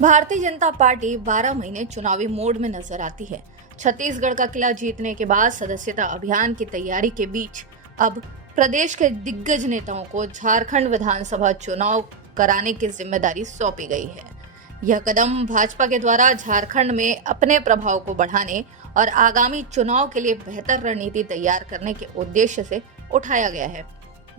Bharatiya Janata party 12 महीने चुनावी mode में नजर आती है। छत्तीसगढ़ का किला जीतने के बाद सदस्यता अभियान की तैयारी के बीच अब प्रदेश के दिग्गज नेताओं को झारखंड विधानसभा चुनाव कराने की जिम्मेदारी सौंपी गई है। यह कदम भाजपा के द्वारा झारखंड में अपने प्रभाव को बढ़ाने और आगामी चुनाव के लिए बेहतर रणनीति तैयार करने के उद्देश्य से उठाया गया है।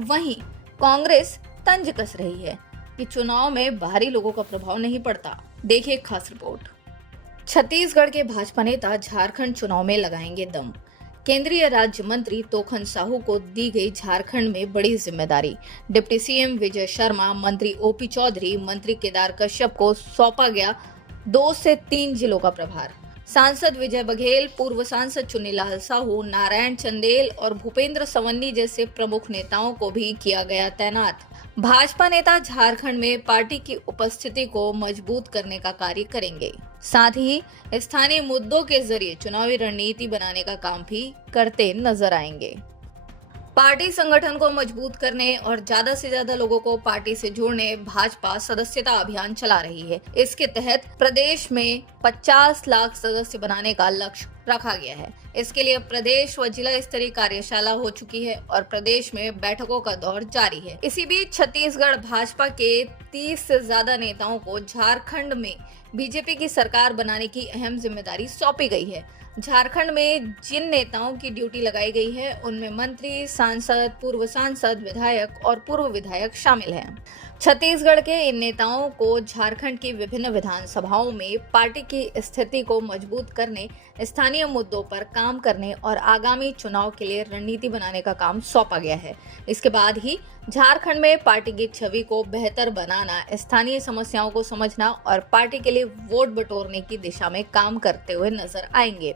वहीं कांग्रेस तंज कस रही है कि चुनाव में बाहरी लोगों का प्रभाव नहीं पड़ता। देखिए खास रिपोर्ट। छत्तीसगढ़ के भाजपा नेता झारखंड चुनाव में लगाएंगे दम। केंद्रीय राज्य मंत्री तोखन साहू को दी गई झारखंड में बड़ी जिम्मेदारी। डिप्टी सीएम विजय शर्मा, मंत्री ओपी चौधरी, मंत्री केदार कश्यप को सौंपा गया 2 से 3 जिलों का प्रभार। सांसद विजय बघेल, पूर्व सांसद चुन्नीलाल साहू, नारायण चंदेल और भूपेंद्र सवन्नी जैसे प्रमुख नेताओं को भी किया गया तैनात। भाजपा नेता झारखंड में पार्टी की उपस्थिति को मजबूत करने का कार्य करेंगे। साथ ही स्थानीय मुद्दों के जरिए चुनावी रणनीति बनाने का काम भी करते नजर आएंगे। पार्टी संगठन को मजबूत करने और ज्यादा से ज्यादा लोगों को पार्टी से जोड़ने भाजपा सदस्यता अभियान चला रही है। इसके तहत प्रदेश में 50 लाख सदस्य बनाने का लक्ष्य रखा गया है। इसके लिए प्रदेश व जिला स्तरीय कार्यशाला हो चुकी है और प्रदेश में बैठकों का दौर जारी है। इसी बीच छत्तीसगढ़ भाजपा के 30 से ज्यादा नेताओं को झारखंड में बीजेपी की सरकार बनाने की अहम जिम्मेदारी सौंपी गई है। झारखंड में जिन नेताओं की ड्यूटी लगाई गई है उनमें मंत्री, सांसद, पूर्व सांसद, विधायक और पूर्व विधायक शामिल हैं। छत्तीसगढ़ के इन नेताओं को झारखंड की विभिन्न विधानसभाओं में पार्टी की स्थिति को मजबूत करने, स्थानीय मुद्दों पर काम करने और आगामी चुनाव के लिए रणनीति बनाने का काम सौंपा गया है। इसके बाद ही झारखंड में पार्टी की छवि को बेहतर बनाना, स्थानीय समस्याओं को समझना और पार्टी के लिए वोट बटोरने की दिशा में काम करते हुए नजर आएंगे।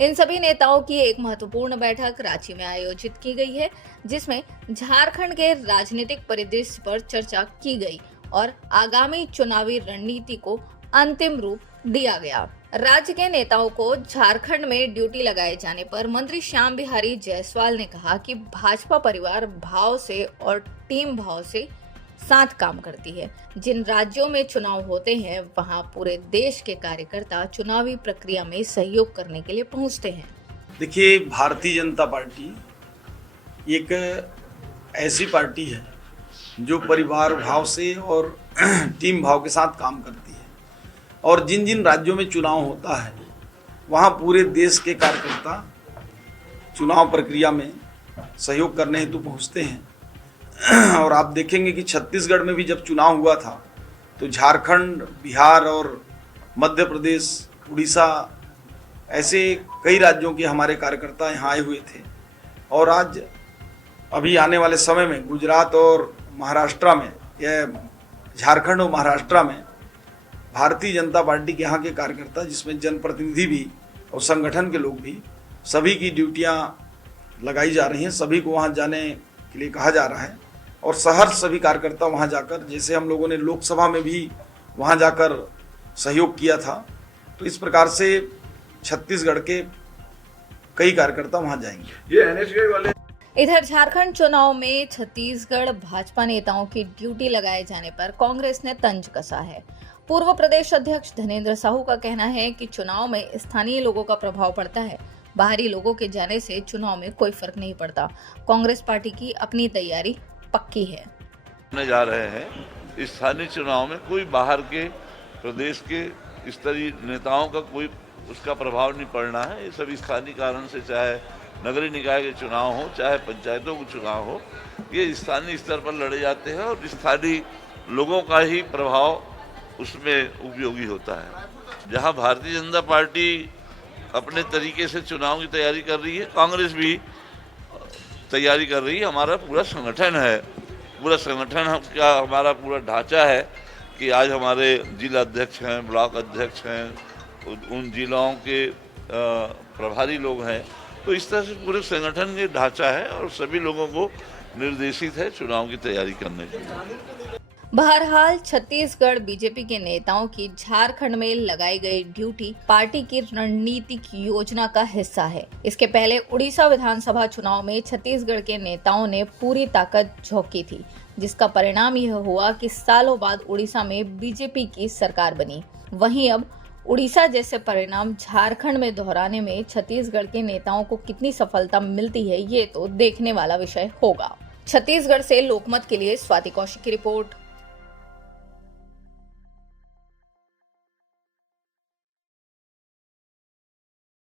इन सभी नेताओं की एक महत्वपूर्ण बैठक रांची में आयोजित की गई है, जिसमें झारखंड के राजनीतिक परिदृश्य पर चर्चा की गई और आगामी चुनावी रणनीति को अंतिम रूप दिया गया। राज्य के नेताओं को झारखंड में ड्यूटी लगाए जाने पर मंत्री श्याम बिहारी जायसवाल ने कहा कि भाजपा परिवार भाव से और टीम भाव से साथ काम करती है। जिन राज्यों में चुनाव होते हैं वहां पूरे देश के कार्यकर्ता चुनावी प्रक्रिया में सहयोग करने के लिए पहुंचते हैं। देखिए, भारतीय जनता पार्टी एक ऐसी पार्टी है जो परिवार भाव से और टीम भाव के साथ काम करती है और जिन जिन राज्यों में चुनाव होता है वहाँ पूरे देश के कार्यकर्ता चुनाव प्रक्रिया में सहयोग करने हेतु पहुँचते हैं। और आप देखेंगे कि छत्तीसगढ़ में भी जब चुनाव हुआ था तो झारखंड, बिहार और मध्य प्रदेश, उड़ीसा ऐसे कई राज्यों के हमारे कार्यकर्ता यहाँ आए हुए थे। और आज अभी आने वाले समय में गुजरात और महाराष्ट्र में या झारखंड और महाराष्ट्र में भारतीय जनता पार्टी के यहाँ के कार्यकर्ता, जिसमें जनप्रतिनिधि भी और संगठन के लोग भी, सभी की ड्यूटियाँ लगाई जा रही हैं। सभी को वहाँ जाने के लिए कहा जा रहा है और शहर सभी कार्यकर्ता वहां जाकर, जैसे हम लोगों ने लोकसभा में भी वहां जाकर सहयोग किया था, तो इस प्रकार से छत्तीसगढ़ के कई कार्यकर्ता वहां जाएंगे। ये एनएसयूआई वाले इधर झारखंड चुनाव में छत्तीसगढ़ भाजपा नेताओं की ड्यूटी लगाए जाने पर कांग्रेस ने तंज कसा है। पूर्व प्रदेश अध्यक्ष धनेंद्र साहू का कहना है कि चुनाव में स्थानीय लोगों का प्रभाव पड़ता है, बाहरी लोगों के जाने से चुनाव में कोई फर्क नहीं पड़ता। कांग्रेस पार्टी की अपनी तैयारी पक्की है। जा रहे हैं स्थानीय चुनाव में कोई बाहर के प्रदेश के स्तरीय नेताओं का कोई उसका प्रभाव नहीं पड़ना है। ये सभी स्थानीय कारण से, चाहे नगरीय निकाय के चुनाव हो, चाहे पंचायतों के चुनाव हो, ये स्थानीय स्तर पर लड़े जाते हैं और स्थानीय लोगों का ही प्रभाव उसमें उपयोगी होता है। जहाँ भारतीय जनता पार्टी अपने तरीके से चुनाव की तैयारी कर रही है, कांग्रेस भी तैयारी कर रही है। हमारा पूरा संगठन है, पूरा संगठन का हमारा पूरा ढांचा है कि आज हमारे जिला अध्यक्ष हैं, ब्लॉक अध्यक्ष हैं, उन जिलों के प्रभारी लोग हैं। तो इस तरह से पूरे संगठन के ढांचा है और सभी लोगों को निर्देशित है चुनाव की तैयारी करने के लिए। बहरहाल छत्तीसगढ़ बीजेपी के नेताओं की झारखंड में लगाई गई ड्यूटी पार्टी की रणनीतिक योजना का हिस्सा है। इसके पहले उड़ीसा विधानसभा चुनाव में छत्तीसगढ़ के नेताओं ने पूरी ताकत झोंकी थी, जिसका परिणाम यह हुआ कि सालों बाद उड़ीसा में बीजेपी की सरकार बनी। वहीं अब उड़ीसा जैसे परिणाम झारखंड में दोहराने में छत्तीसगढ़ के नेताओं को कितनी सफलता मिलती है, ये तो देखने वाला विषय होगा। छत्तीसगढ़ से लोकमत के लिए स्वाति कौशिक की रिपोर्ट।